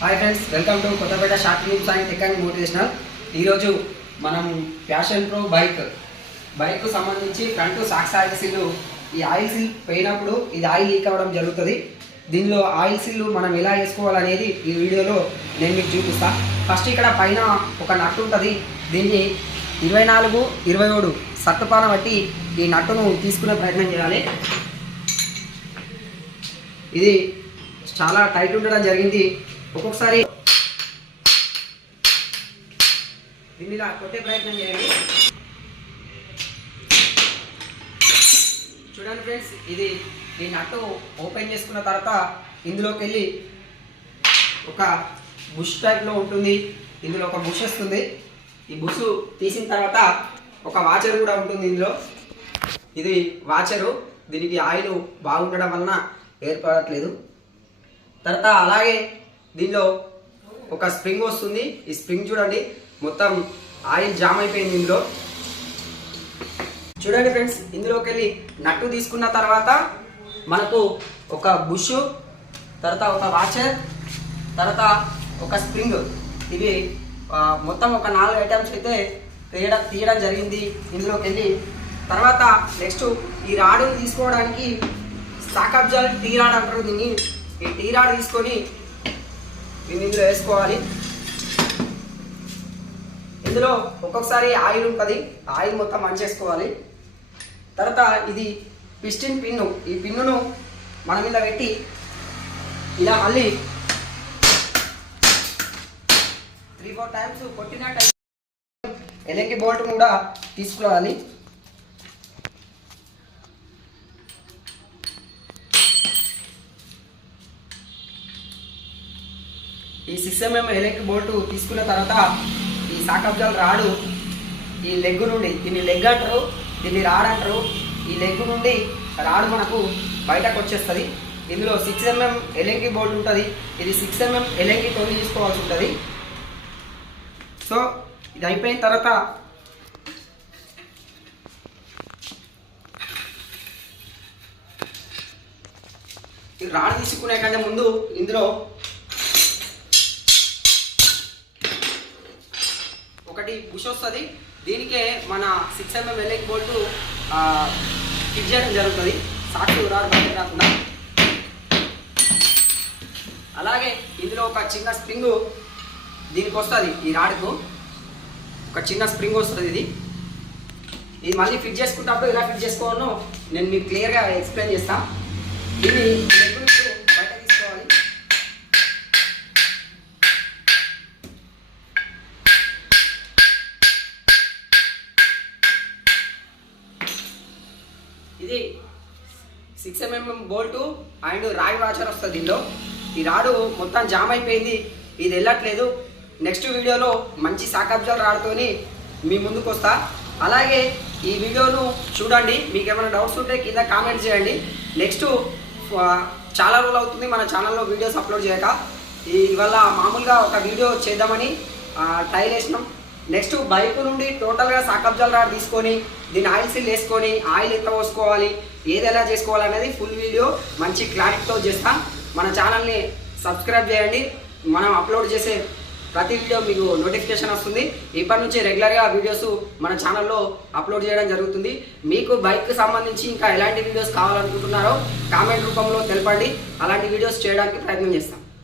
Hi friends, welcome to Kothapeta short films and tech and motivational. ఈరోజు మనం passion pro bike సంబంధించి front shocks oil seal, ఈ oil seal పోయినప్పుడు ఇది oil leak అవ్వడం జరుగుతుంది. దీనిలో ఆయిల్ సీల్ మనం ఎలా వేసుకోవాలనేది ఈ వీడియోలో నేను మీకు చూపిస్తా. ఫస్ట్ ఇక్కడ పైన ఒక నట్టు ఉంటుంది. దీన్ని 24-27 సత్తుపాన బట్టి ఈ నట్టును తీసుకునే ప్రయత్నం చేయాలి. ఇది చాలా టైట్ ఉండడం జరిగింది. ఒక్కొక్కసారి దీన్ని ఇలా కొట్టే ప్రయత్నం చేయండి. చూడండి ఫ్రెండ్స్, ఇది ఈ నట్టు ఓపెన్ చేసుకున్న తర్వాత ఇందులోకి వెళ్ళి ఒక బుష్ టైప్లో ఉంటుంది. ఇందులో ఒక బుష్ వస్తుంది. ఈ బుష్ తీసిన తర్వాత ఒక వాచర్ కూడా ఉంటుంది ఇందులో. ఇది వాచరు, దీనికి ఆయిల్ బాగుండడం వలన ఏర్పడట్లేదు. తర్వాత అలాగే దీనిలో ఒక స్ప్రింగ్ వస్తుంది. ఈ స్ప్రింగ్ చూడండి, మొత్తం ఆయిల్ జామ్ అయిపోయింది ఇందులో. చూడండి ఫ్రెండ్స్, ఇందులోకి వెళ్ళి నట్టు తీసుకున్న తర్వాత మనకు ఒక బుష్, తర్వాత ఒక వాచర్, తర్వాత ఒక స్ప్రింగ్, ఇవి మొత్తం ఒక 4 ఐటమ్స్ అయితే తీయడం జరిగింది ఇందులోకి వెళ్ళి. తర్వాత నెక్స్ట్ ఈ రాడుని తీసుకోవడానికి సాకబ్జాల్ టీ రాడ్ అంటారు దీన్ని. ఈ టీ రాడ్ తీసుకొని దీన్ని ఇందులో వేసుకోవాలి. ఇందులో ఒక్కొక్కసారి ఆయిల్ ఉంటుంది, ఆయిల్ మొత్తం మంచేసుకోవాలి. తర్వాత ఇది పిస్టిన్ పిన్ను. ఈ పిన్నును మనం ఇలా పెట్టి ఇలా మళ్ళీ 3-4 టైమ్స్ కొట్టినట్టు ఎలక్ట్రిక్ బోల్ట్ కూడా తీసుకోవాలి. ఈ 6 mm ఎలక్ట్రిక్ బోల్ట్ తీసుకున్న తర్వాత ఈ సాకబ్జాల్ రాడు ఈ లెగ్ నుండి, దీన్ని లెగ్ అంటారు, దీన్ని రాడ్ అంటారు. ఈ లెగ్ నుండి రాడు మనకు బయటకు వచ్చేస్తుంది. ఇందులో 6 mm ఎలక్ట్రిక్ బోల్ట్ ఉంటుంది. ఇది 6 mm ఎలక్ట్రిక్ తోని తీసుకోవాల్సి ఉంటుంది. సో ఇది అయిపోయిన తర్వాత ఈ రాడ్ తీసుకునే కంటే ముందు ఇందులో ఒకటి బుష్ వస్తుంది. దీనికే మన 6 mm ఎలక్ట్రిక్ బోల్ట్ ఫిట్ చేయడం జరుగుతుంది, సాక్షి రాడ్ బయట రాకుండా. అలాగే ఇందులో ఒక చిన్న స్ప్రింగ్ దీనికి వస్తుంది. ఈ రాడ్కు ఒక చిన్న స్ప్రింగ్ వస్తుంది. ఇది మళ్ళీ ఫిట్ చేసుకుంటప్పుడు ఎలా ఫిట్ చేసుకోవాలో నేను మీకు క్లియర్గా ఎక్స్ప్లెయిన్ చేస్తాను. దీన్ని లెగ్ నుంచి బయట తీసుకోవాలి. ఇది 6 mm బోల్టు అండ్ రాయి వాచర్ వస్తుంది దీనిలో. ఈ రాడు మొత్తం జామ్ అయిపోయింది, ఇది వెళ్ళట్లేదు. నెక్స్ట్ వీడియోలో మంచి సాకబ్జాల్ రాడుతోని మీ ముందుకు వస్తా. అలాగే ఈ వీడియోను చూడండి, మీకు ఏమైనా డౌట్స్ ఉంటే కింద కామెంట్ చేయండి. నెక్స్ట్ చాలా రోజులు అవుతుంది మన ఛానల్లో వీడియోస్ అప్లోడ్ చేయక. ఇవాళ మామూలుగా ఒక వీడియో చేద్దామని ట్రైల్ వేసినాం. నెక్స్ట్ బైక్ నుండి టోటల్గా సాకబ్జాల్ రాడ్ తీసుకొని దీన్ని ఆయిల్ సీల్ వేసుకొని ఆయిల్ ఎంత పోసుకోవాలి, ఏది ఎలా చేసుకోవాలనేది ఫుల్ వీడియో మంచి క్లారిటీతో చేస్తా. మన ఛానల్ని సబ్స్క్రైబ్ చేయండి. మనం అప్లోడ్ చేసే ప్రతి వీడియో మీకు నోటిఫికేషన్ వస్తుంది. ఇప్పటి నుంచి రెగ్యులర్గా వీడియోస్ మన ఛానల్లో అప్లోడ్ చేయడం జరుగుతుంది. మీకు బైక్కి సంబంధించి ఇంకా ఎలాంటి వీడియోస్ కావాలనుకుంటున్నారో కామెంట్ రూపంలో తెలపండి. అలాంటి వీడియోస్ చేయడానికి ప్రయత్నం చేస్తాం.